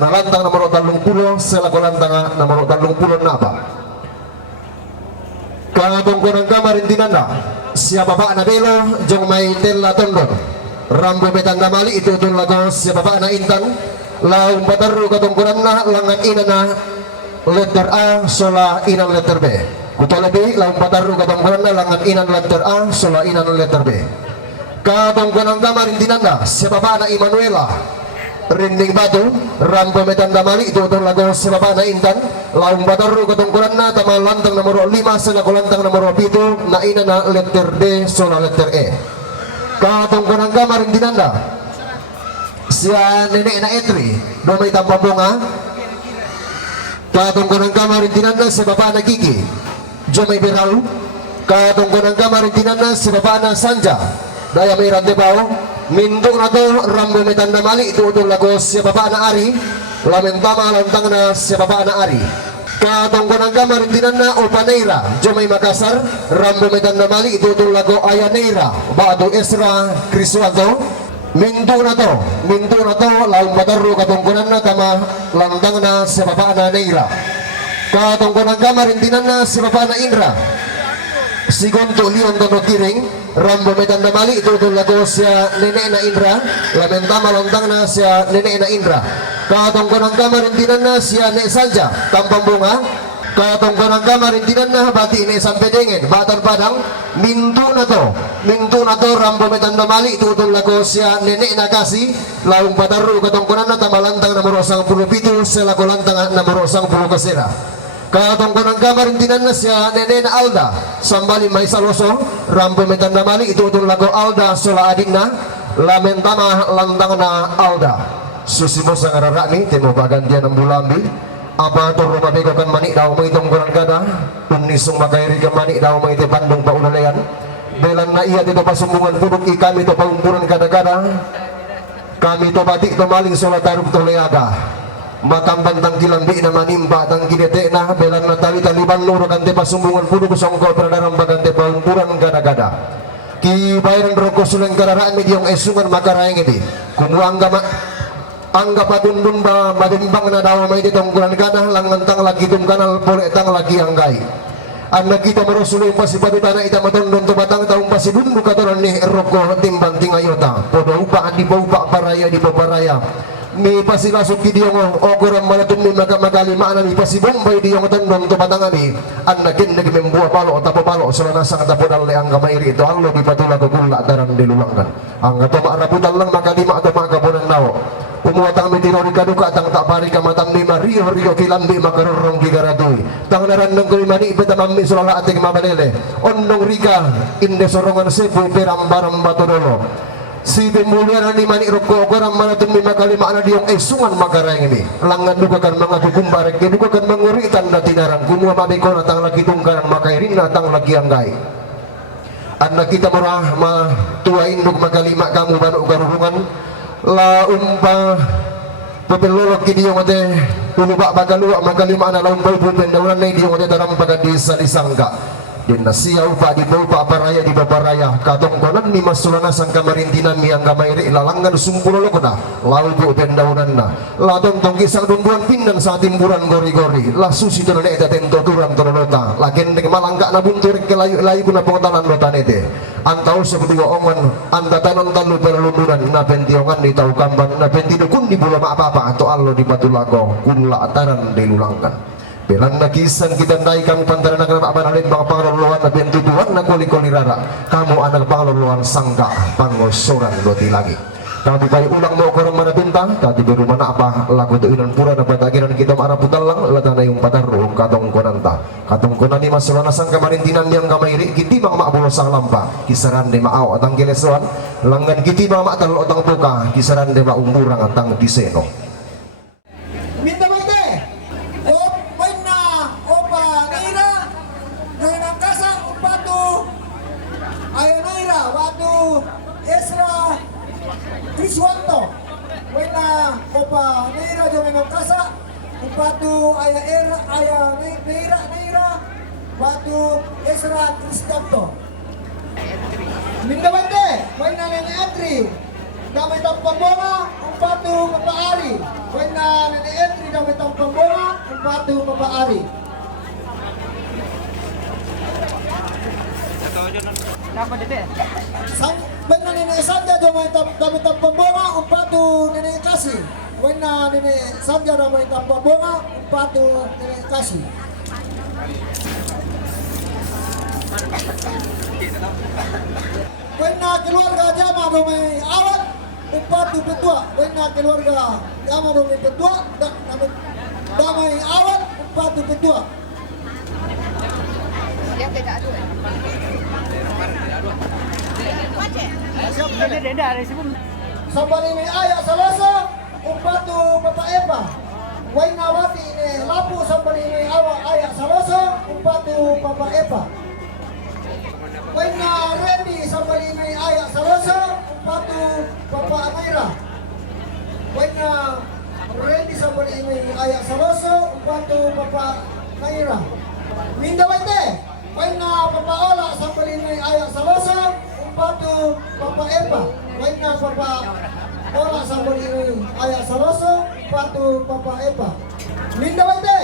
nalantang na maro talong pulo sa lakulantang na maro talong pulo na apa. Katongkonan kamarintinan na siya baba na belo jong may tela tondon rambo betanda mali itu tun lago siya baba na intan laung pataru katongkonan na langan ina na letter A sola inan letter B kuto lebih laung pataru katongkonan na langan inan letter A sola inan letter B. Katongkonan kamarintinan na siya baba na Emanuela rinding batu rambo betanda mali itu tun lago siya baba na intan laung pataru katongkonan na tama lantang nomor 5 sa lakulantang nomor 7 na ina na letter D sola letter E. Katongkonan kamarintinan na siya nenek na Etri domay tambang bunga. Katongkonan kamarintinan na si baba na Kiki Jomay Biral. Katongkonan kamarintinan na si baba na Sanja daya may randebao minto na to rambo may tanda mali ito itong lagos si baba na Ari lamentama lantang na si baba na Ari. Katongkonan kamarintinan na Opaneira Jomay Makassar rambo may tanda mali ito itong lago Ayaneira Bado Esra Criswaldo. Minto na to laung pataru katongkonan na tama lantang na sa baba na Neira. Katongkonan kamarintinan na sa baba na Indra Sigonto Leon Tono Kiring rambo metanda mali itu lago siya nenek na Indra lamentama lantang na siya nenek na Indra. Katongkonan kamarintinan na siya Nek Sanja Tampang Bunga. Katongkonan kamarintinan na bati ini sampai dengan Batan Padang. Mintu na to rambo metanda mali itu lago siya nenek na Kasi laung pataru katongkonan na tamalantang nomor 97 sa lakulantang nomor 10 Kasera. Katongkonan kamarintinan na siya nenek na Alda sambali may saloso rambo metanda mali itu lago Alda sola adik na lamentama lantang na Alda. Susimo sa ngararami temo bagantian ng bulambi apa to rumabego kan manik daw may tongkonan kada unisong makairi ka manik daw may te Bandung paunalayan belan na iya dito pasumbungan puduk kami to paumpuran kada-kada kami to batik to maling sola taruk to leaga makambang tangkilambi na manimba tangkidete na belan na tali-taliban loro kante pasumbungan puduk songko peradaram bagante paumpuran kada-kada ki bayaran roko sulen kararaan mediong esungan makarayang ini kumuang gama angga padundun ba madimbang na daw may ditongkulan kana lang ngantang lagi tum kanal pole tang lagi anggai anak kita merosulo pasipadut na ita matondon to batang taong pasidundu katoran ni roko timbang tingayota podo upa andi baupa paraya di paparaya mi pasilasok ki diong ogoram malatum ni magali maana mi pasibombay diong tondon to batang ami anak kin nag membuah palo tapo palo solana sang tapodal le angga mairi to allo di patula ko kulla darang dilulangkan angga to maaraputan lang makalima to makapunan nawo umuatang mitinori kaduka tang tak pari kamatang lima rio kilambi makarorong gigaradui tang narandang kulimani betamami solala ating mabalele ondong riga inde sorongan sebu perambaram batodolo si pemulian ni mani roko koram manatum lima kali makna diong sungan makarang ini langan dukakan mga kukumbarek dukakan manguritan na tinarang kumua mabiko na tang lagi tungkarang makairin na tang lagi anggai anak kita murah tua induk magalima kamu banu garurungan la umpa pepelolok kini yang ada ulubak bagaluak magalima na laun bau pendaulan ni dia ada dalam bagan desa disangka din nasiya upa di baupa paraya di baparaya katongkonan ni masulana sang kamarintinan mi angga mairi lalangan sumpulo lokona lau bu pendaunan na la tong kisang dumbuan pindan sa timburan gori-gori la susi to nek tento turan toronota la gendeng malangka na buntur ke layu kuna pengtalan lota nete antau sebedua oman anda tanon talu perlunduran na pentiongan di tau kambang na pentidukun di bola apa-apa atau allo di batu lago kunla ataran dilulangkan belan na kisan kita naik kamu pantaran agar pak manalin bang pangaluluan na pentuduan na kuli-kuli rara kamu anak pangaluluan sangka pangosoran doti lagi Tadi bayi ulang mau korang mana bintang, tadi baru mana apa lagu tu inan pura dapat agiran kita marah putalang latana yung patarong katong konanta katong konani masulana sang kamarintinan yang kamairi kiti bang mak bolos sang lampa kisaran de maaw atang gilesuan langgan kiti bang mak talo atang buka kisaran de maumurang atang diseno. Minta mate. Opena, opa naira. Nang kasa upatu. Ayo naira, watu Esra Kriswanto. Wena opa naira jome nang kasa. Upatu aya era aya naira. Watu Esra Kriswanto. Minta mate. Wena nene entry. Damay tampambonga, umpatu mapaari. Wena nene entry damay tampambonga, umpatu mapaari. Wena nene Sandya damay tampambonga, umpatu nene Kasi. Wena nene Sandya damay tampambonga, umpatu nene Kasi. Wena keluarga Jama domay awat upatu petua. Wena keluarga Jama domay petua damay awat upatu petua. Dia tidak ada. Sambali may aya salasa upatu Papa Epa. Wena wati ini lapu sambali may awa aya salasa upatu Papa Epa. Wena Randy sambali may aya salasa upatu Papa Amaira. Wena Randy sambali may aya salasa upatu Papa Amaira. Minda wete. Wena Papa Ola sambali may aya salasa upatu Papa Epa. Wena Papa Ola sambali may aya salasa upatu Papa Epa. Minda wete.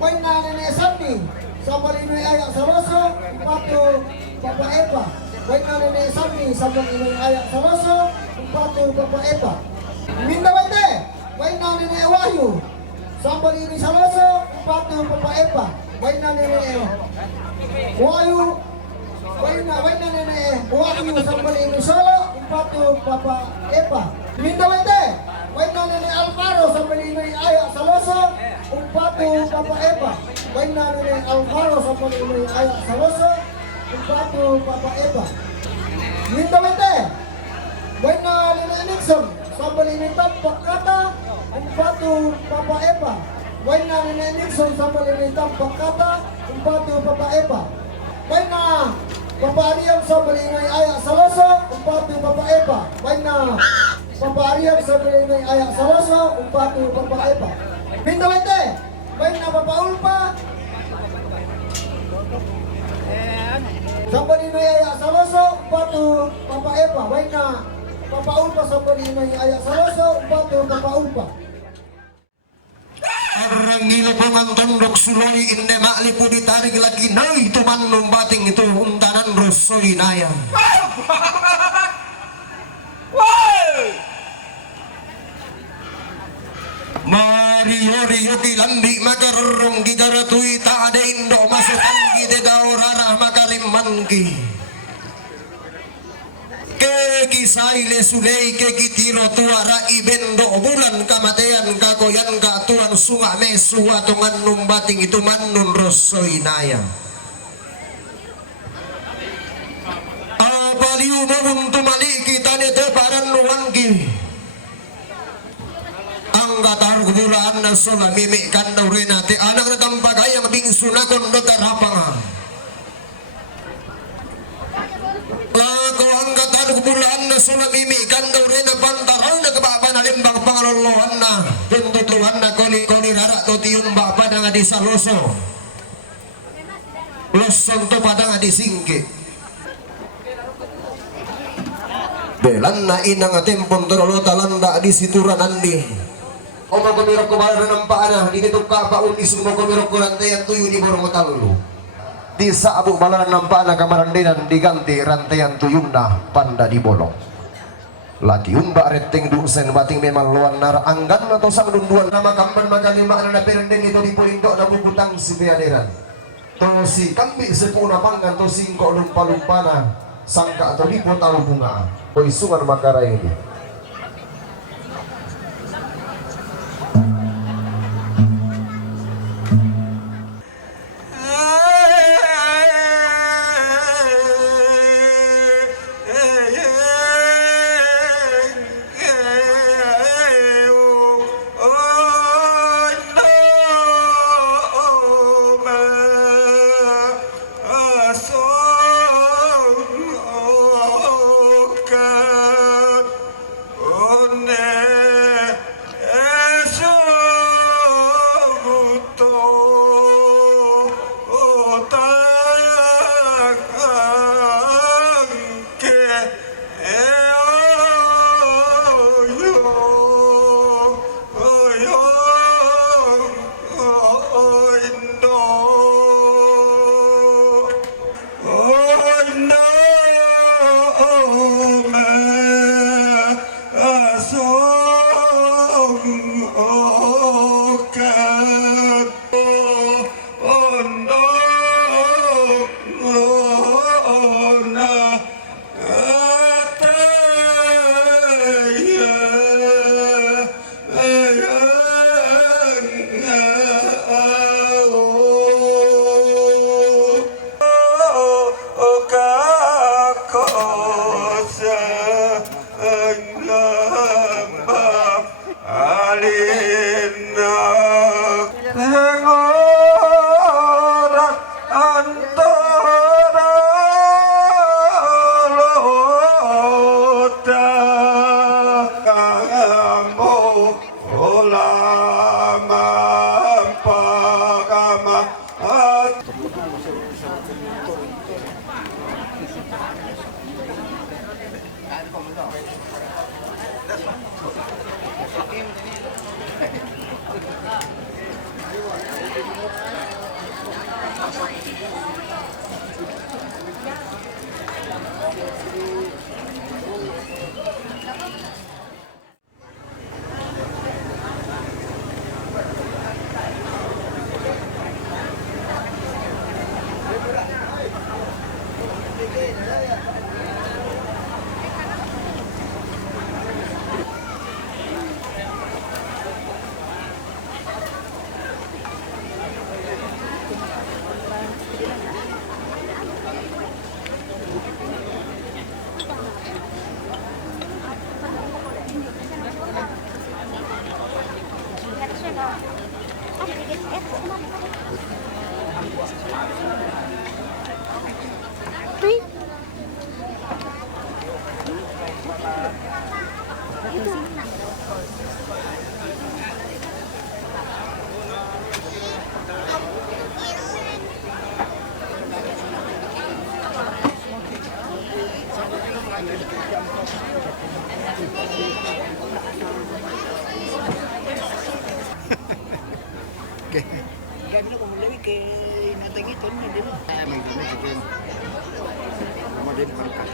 Wena Nene Sandi sambali may aya salasa upatu Papa Epa. Wena nene Sami sambal ini ayak salasa upatu Papa Epa. Minda wete. Wena nene Wahyu sambal ini salasa upatu Papa Epa. Wena nene Wahyu. Wena nene Wahyu sambal ini sala upatu Papa Epa. Minda wete. Wena nene Alvaro sambal ini ayak salasa upatu Papa Epa. Wena nene Alvaro sambal ini ayak salasa upatu Papa Epa. Minta wete. Wena nene Nixon sambal ini tampak kata upatu Papa Epa. Wena nene Nixon sambal ini tampak kata upatu Papa Epa. Wena Papa Ariam sambal ini ayak salasa upatu Papa Epa. Wena Papa Ariam sambal ini ayak salasa upatu Papa Epa. Minta wete. Wena Papa Ulpa sambal ini ayak salasa upatu Papa Epa. Wena Papa Ulpa sambal ini ayak salasa upatu Papa Ulpa. Arang ngilopongan tondok suloi inde maklipu ditarik lagi nai itu manum bating itu untanan rosoi naya. Mario kilandi makarong gigaratui tak ada indo masukan gide gaurara makalimangki. Ke kisaile sulei ke kitiro tuara ibendo bulan kamatean kakoyan katuan sunga mesu atongan numbating itu manun rosoi naya. Apaliu mabun tumali kita nete paran nuangki. Anggatar kuburan na sola mimik kandaw rin ate anak na tampagay ang bingsu na kondo karapangan. Lago anggatar kuburan na sola mimik kandaw rin na pantaral na kababa na limbang pangalolohan na tuntutuhan na koni rara to tiyong bapa na nga di sa loso. Losong to pa na nga di singki. Belan na inang atempon torolo talanda di situran andi. O magkumirok ko ba ng paana, di nito kapaun isong magkumirok ko lang tayan tuyo di borong matalulu. Di sa abuk balaran ng paana kamarandinan diganti rantayan tuyong na panda di bolong. Lati umba reteng dusen bating memang luan nara anggan atau sang dunduan nama kampan makalima na perendeng ito di polindo na bubutang si beaderan. To si kambi sepuna panggan to singko lumpa-lumpana sangka atau di potalo bunga. O isungan makaray ini. Gabi na kung mulawin kay natangitin na din. Ay, may dami sa din. Naman din pangka.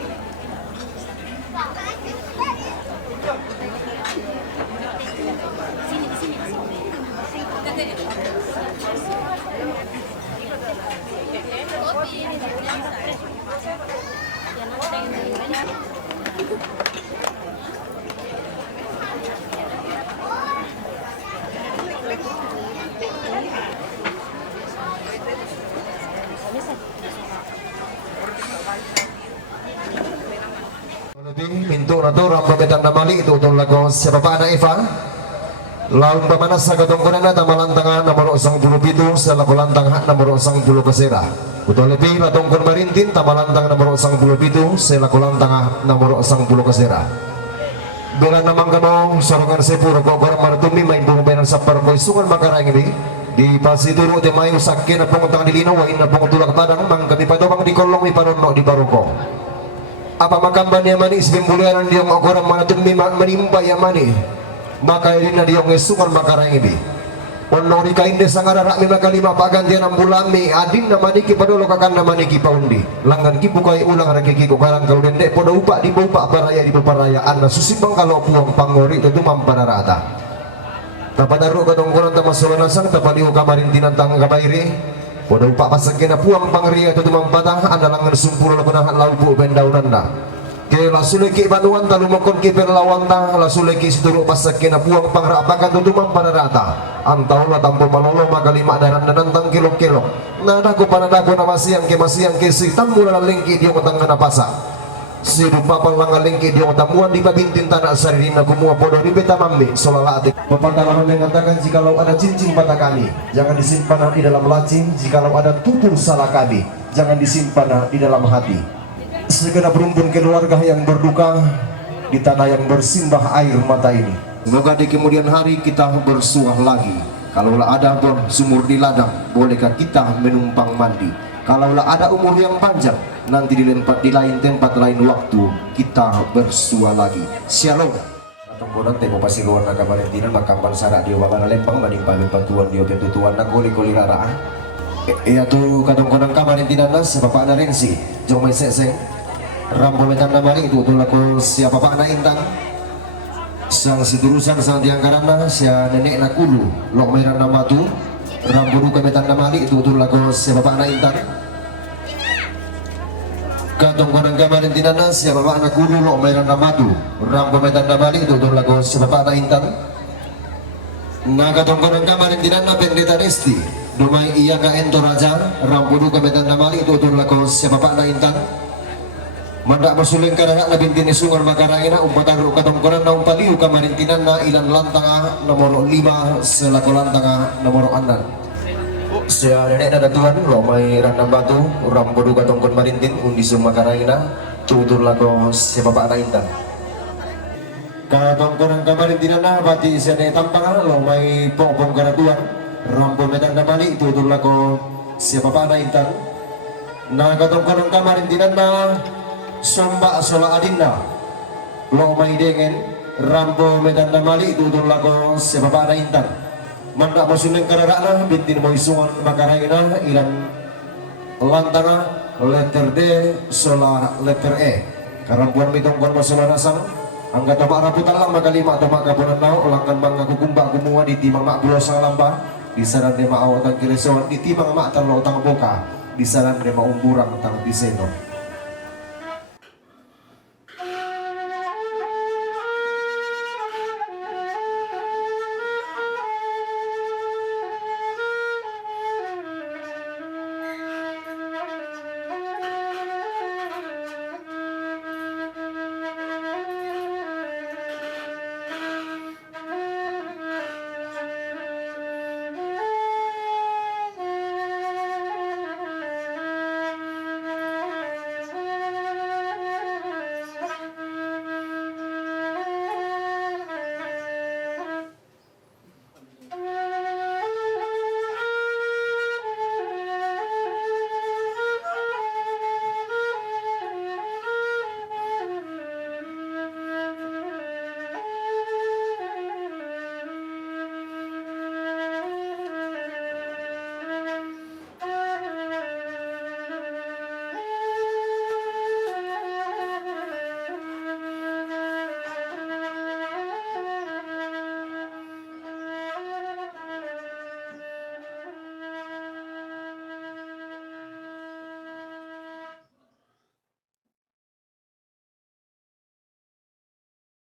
Pintu na to rambagetan na mali itu utol lago siapa pa na Ivan laun pamanas sa katungkunan na tamalantangan na marosang bulu pitu sa lakulantang na marosang bulu kasera utol lebih latungkun marintin tamalantang na marosang bulu pitu sa lakulantang na marosang bulu kasera bila namang kamo sorongan sepuro ko korang martumi may bumbayan sa parkoy sukan makarang ini di pasiduro te mayo sakit na pungutang dilinaw wain na pungutulak padang mang kami padobang di kolong mi paruno di baruko apa makamba niya mani isbimbulianan diyong agoram manatumi manimba ya mani maka ini na diyong esukan makarang ibi ono di kainde sangarara mi makalima pagantian ang bulami adin na maniki padolo kakan na maniki paundi langgan ki bukai ulang rakiki ko karang kalau dende podo upa di upa paraya di parayaan na susibang kalau puang pangori itu mampararata tapadaru katongkoran tamasolonasan tapadiu kamarintinan tang kabairi podo upa pasagina puang pangria itu mampatang anda langan sumpur lakunahan laupu bendaunan na Kaya lasuliki banuan talumokon kiper lawang ta lasuliki situluk pasak kinabuang pangrapakan tutumang panarata antau la tampo malolo magalima daran nanantang kilo-kilo nadago panadago na masiyang ke sitam mula lingki di utang na pasa sidupapang lang lingki di utamuan di babintin tanah sarili na gumuha podo di betamami solalati pepantalaman yang mengatakan jikalau ada cincin pada kami jangan disimpan di dalam lacing jikalau ada tutur salah kami jangan disimpan di dalam hati. Segenap rumpun keluarga yang berduka di tanah yang bersimbah air mata ini. Semoga di kemudian hari kita bersuah lagi. Kalaulah ada sumur di ladang, bolehkah kita menumpang mandi? Kalaulah ada umur yang panjang, nanti di lain tempat lain waktu kita bersuah lagi. Shalom. Tungguan tempo pasiluan naga Valentina makampan sarak dia wangana lempang maning pamit patuan dia pentutuan na goli rara. Iya tuh kadang-kadang Valentina nas bapak na Rensi, jong may seseng. Rambo metan namari itu laku siapa pak na Intan sang siturusan sang diangkarana sia nenek na kulu lok meran nama tu Rambo duka metan namari itu laku siapa pak na Intan katong konang kamarin tinana siapa pak na kulu lok meran nama tu Rambo metan namari itu laku siapa pak na Intan na katong konang kamarin tinana pendeta Desti dumai iya ka ento raja Rambo duka metan namari itu laku siapa pak na Intan mandak masuling karanak na bintini sungar makarangina umpataru katongkonan na umpaliu kamarintinan na ilan lantanga nomor 5 selaku lantanga nomor 6 siya nenek na datuan lo may ranang batu rambodu katongkon marintin undi sung makarangina tutur lako si bapak na Intan katongkonan kamarintinan na bati siya na tampanga lo may pokpong karatuan rambo metan na mali tutur lako si bapak na Intan na katongkonan kamarintinan na somba sola adinna lo may dengan Rambo medan namali tutur lako si bapak na Intan mandak masuneng kararana bintin mo isungan makarangina ilan lantanga letter D sola letter E karampuan mitongkon masola nasang angga tomak raputan lang makalima tomak kapunan nao ulangan bang kukumba kumuha di timang mak bulo sang lamba di saran de maawatan kiresoan di timang mak tanlo utang boka di saran de maumburang tang diseno